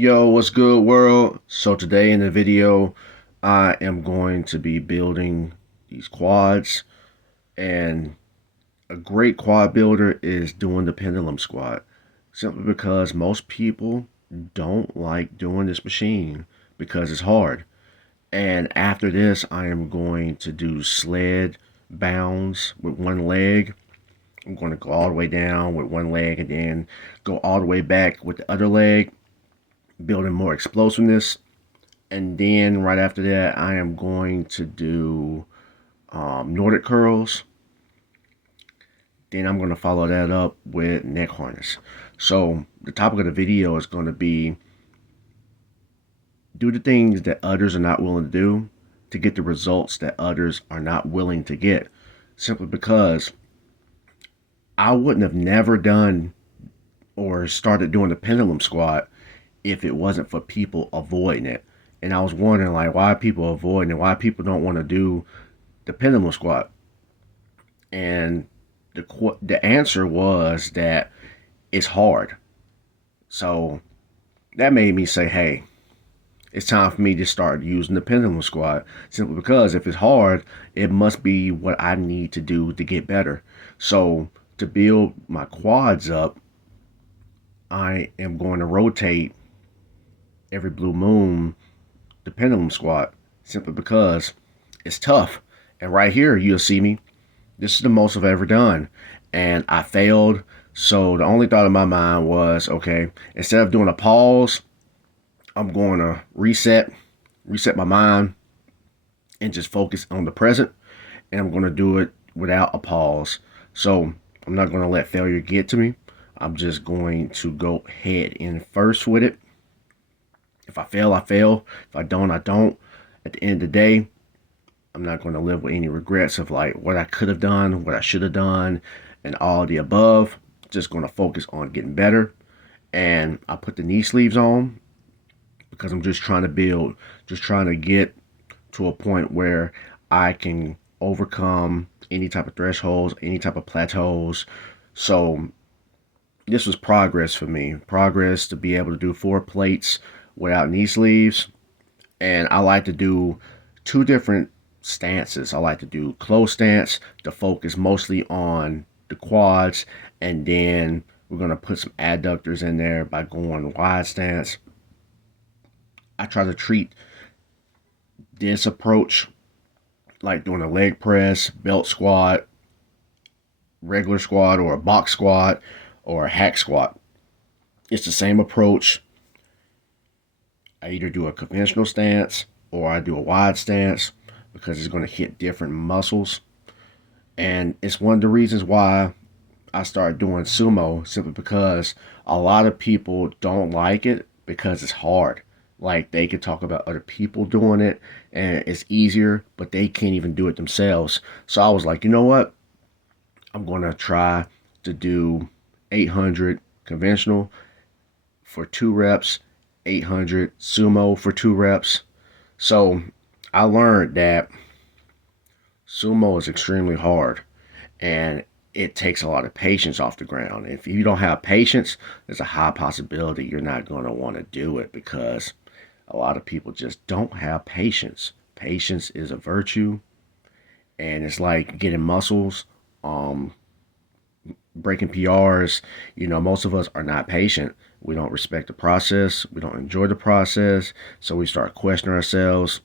Yo, what's good, world? So today in the video, I am going to be building these quads, and a great quad builder is doing the pendulum squat, simply because most people don't like doing this machine because it's hard. And after this, I am going to do sled bounds with one leg. I'm going to go all the way down with one leg and then go all the way back with the other leg, building more explosiveness. And then right after that, I am going to do Nordic Curls. Then I'm going to follow that up with neck harness. So the topic of the video is going to be do the things that others are not willing to do to get the results that others are not willing to get. Simply because I wouldn't have never done or started doing the pendulum squat if it wasn't for people avoiding it. And I was wondering, like, why people avoiding it, why people don't want to do the pendulum squat. And the answer was that it's hard. So that made me say, hey, it's time for me to start using the pendulum squat. Simply because if it's hard, it must be what I need to do to get better. So to build my quads up, I am going to rotate every blue moon the pendulum squat, simply because it's tough. And right here, you'll see me. This is the most I've ever done. And I failed. So the only thought in my mind was, okay, instead of doing a pause, I'm going to reset my mind, and just focus on the present. And I'm going to do it without a pause. So I'm not going to let failure get to me. I'm just going to go head in first with it. If I fail, I fail. If I don't, I don't. At the end of the day, I'm not going to live with any regrets of like what I could have done, what I should have done, and all the above. Just going to focus on getting better. And I put the knee sleeves on because I'm just trying to build, just trying to get to a point where I can overcome any type of thresholds, any type of plateaus. So this was progress for me. Progress to be able to do 4 plates without knee sleeves. And I like to do two different stances. I like to do close stance to focus mostly on the quads, and then we're going to put some adductors in there by going wide stance. I try to treat this approach like doing a leg press, belt squat, regular squat, or a box squat, or a hack squat. It's the same approach. I either do a conventional stance or I do a wide stance because it's going to hit different muscles. And it's one of the reasons why I started doing sumo, simply because a lot of people don't like it because it's hard. Like, they could talk about other people doing it and it's easier, but they can't even do it themselves. So I was like, you know what? I'm going to try to do 800 conventional for 2 reps, 800 sumo for 2 reps. So I learned that sumo is extremely hard, and it takes a lot of patience off the ground. If you don't have patience, there's a high possibility you're not going to want to do it, because a lot of people just don't have patience. Patience is a virtue, and it's like getting muscles, um, breaking PRs. Most of us are not patient. We don't respect the process. We don't enjoy the process. So we start questioning ourselves.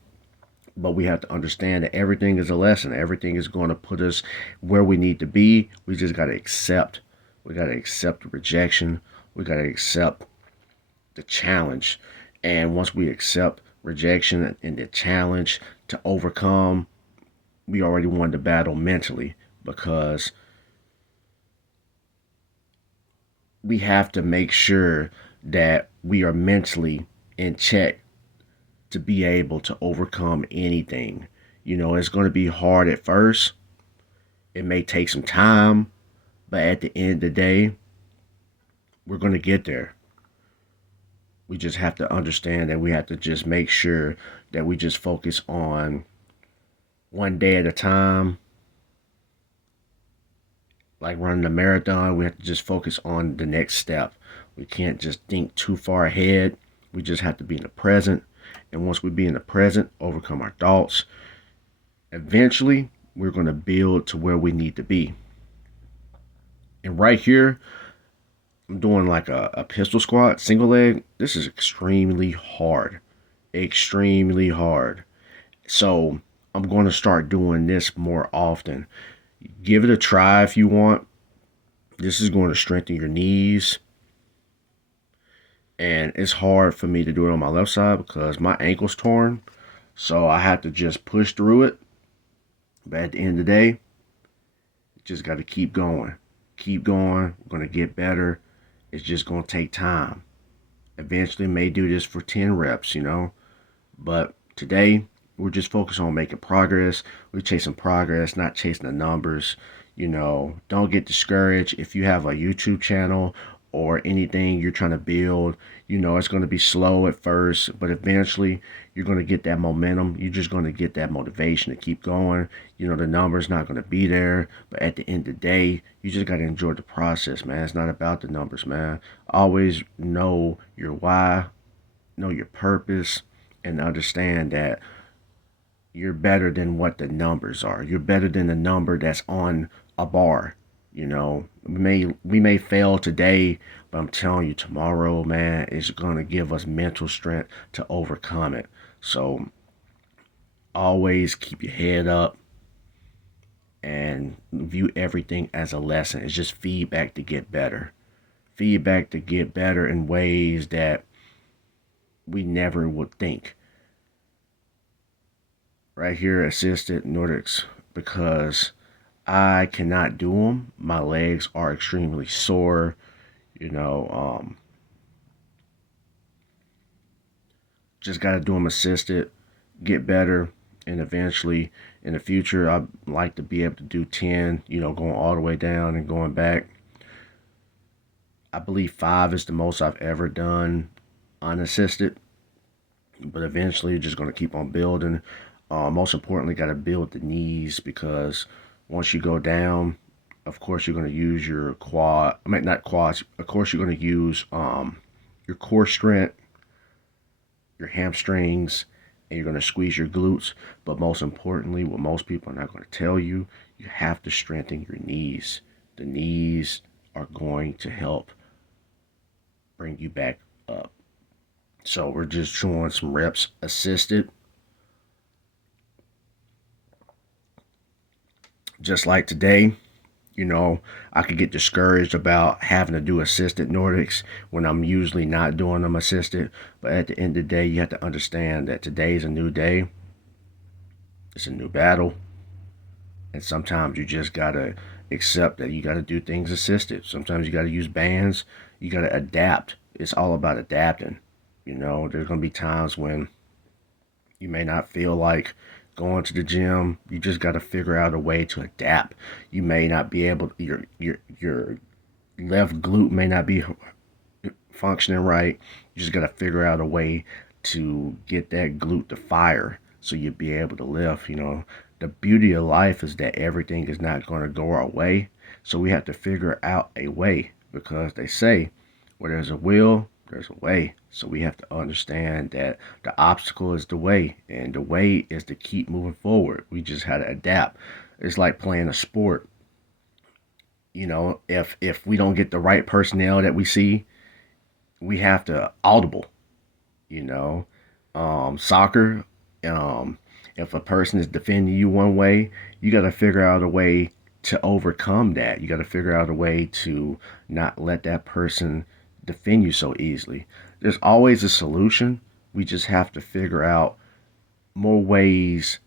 But we have to understand that everything is a lesson. Everything is going to put us where we need to be. We just got to accept. We got to accept the rejection. We got to accept the challenge. And once we accept rejection and the challenge to overcome, we already won the battle mentally, because we have to make sure that we are mentally in check to be able to overcome anything. It's going to be hard at first. It may take some time, but at the end of the day, we're going to get there. We just have to understand that we have to just make sure that we just focus on one day at a time. Like running a marathon, we have to just focus on the next step. We can't just think too far ahead. We just have to be in the present. And once we be in the present, overcome our thoughts, eventually we're going to build to where we need to be. And right here, I'm doing like a pistol squat, single leg. This is extremely hard. Extremely hard. So I'm going to start doing this more often. Give it a try if you want. This is going to strengthen your knees. And it's hard for me to do it on my left side because my ankle's torn. So I have to just push through it. But at the end of the day, just got to keep going. Keep going. We're going to get better. It's just going to take time. Eventually may do this for 10 reps, But today, we're just focused on making progress. We're chasing progress, not chasing the numbers. Don't get discouraged if you have a YouTube channel or anything you're trying to build. It's going to be slow at first, but eventually you're going to get that momentum. You're just going to get that motivation to keep going. The number's not going to be there, but at the end of the day, you just got to enjoy the process, man. It's not about the numbers, man. Always know your why, know your purpose, and understand that you're better than what the numbers are. You're better than the number that's on a bar. We may fail today, but I'm telling you, tomorrow, man, is gonna give us mental strength to overcome it. So always keep your head up and view everything as a lesson. It's just feedback to get better. Feedback to get better in ways that we never would think. Right here, assisted Nordics, because I cannot do them. My legs are extremely sore. Just got to do them assisted, get better, and eventually in the future, I'd like to be able to do 10, going all the way down and going back. I believe 5 is the most I've ever done unassisted, but eventually, just going to keep on building. Most importantly, got to build the knees, because once you go down, of course, you're going to use your quad. I mean, not quads. Of course, you're going to use your core strength, your hamstrings, and you're going to squeeze your glutes. But most importantly, what most people are not going to tell you, you have to strengthen your knees. The knees are going to help bring you back up. So we're just showing some reps assisted. Just like today, I could get discouraged about having to do assisted Nordics when I'm usually not doing them assisted. But at the end of the day, you have to understand that today's a new day. It's a new battle. And sometimes you just got to accept that you got to do things assisted. Sometimes you got to use bands. You got to adapt. It's all about adapting. There's going to be times when you may not feel like going to the gym. You just got to figure out a way to adapt. You may not be able, your left glute may not be functioning right. You just got to figure out a way to get that glute to fire so you'll be able to lift. The beauty of life is that everything is not going to go our way. So we have to figure out a way, because they say where there's a will, there's a way. So we have to understand that the obstacle is the way, and the way is to keep moving forward. We just had to adapt. It's like playing a sport. If we don't get the right personnel that we see, we have to audible. Soccer. If a person is defending you one way, you got to figure out a way to overcome that. You got to figure out a way to not let that person defend you so easily. There's always a solution. We just have to figure out more ways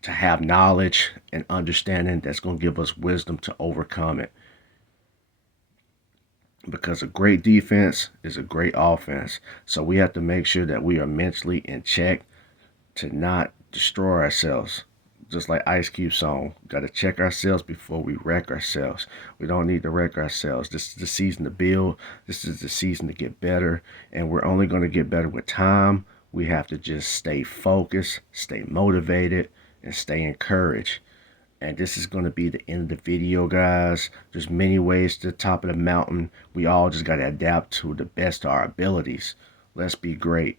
to have knowledge and understanding that's going to give us wisdom to overcome it. Because a great defense is a great offense. So we have to make sure that we are mentally in check to not destroy ourselves. Just like Ice Cube song, got to check ourselves before we wreck ourselves. We don't need to wreck ourselves. This is the season to build. This is the season to get better. And we're only going to get better with time. We have to just stay focused, stay motivated, and stay encouraged. And this is going to be the end of the video, guys. There's many ways to the top of the mountain. We all just got to adapt to the best of our abilities. Let's be great.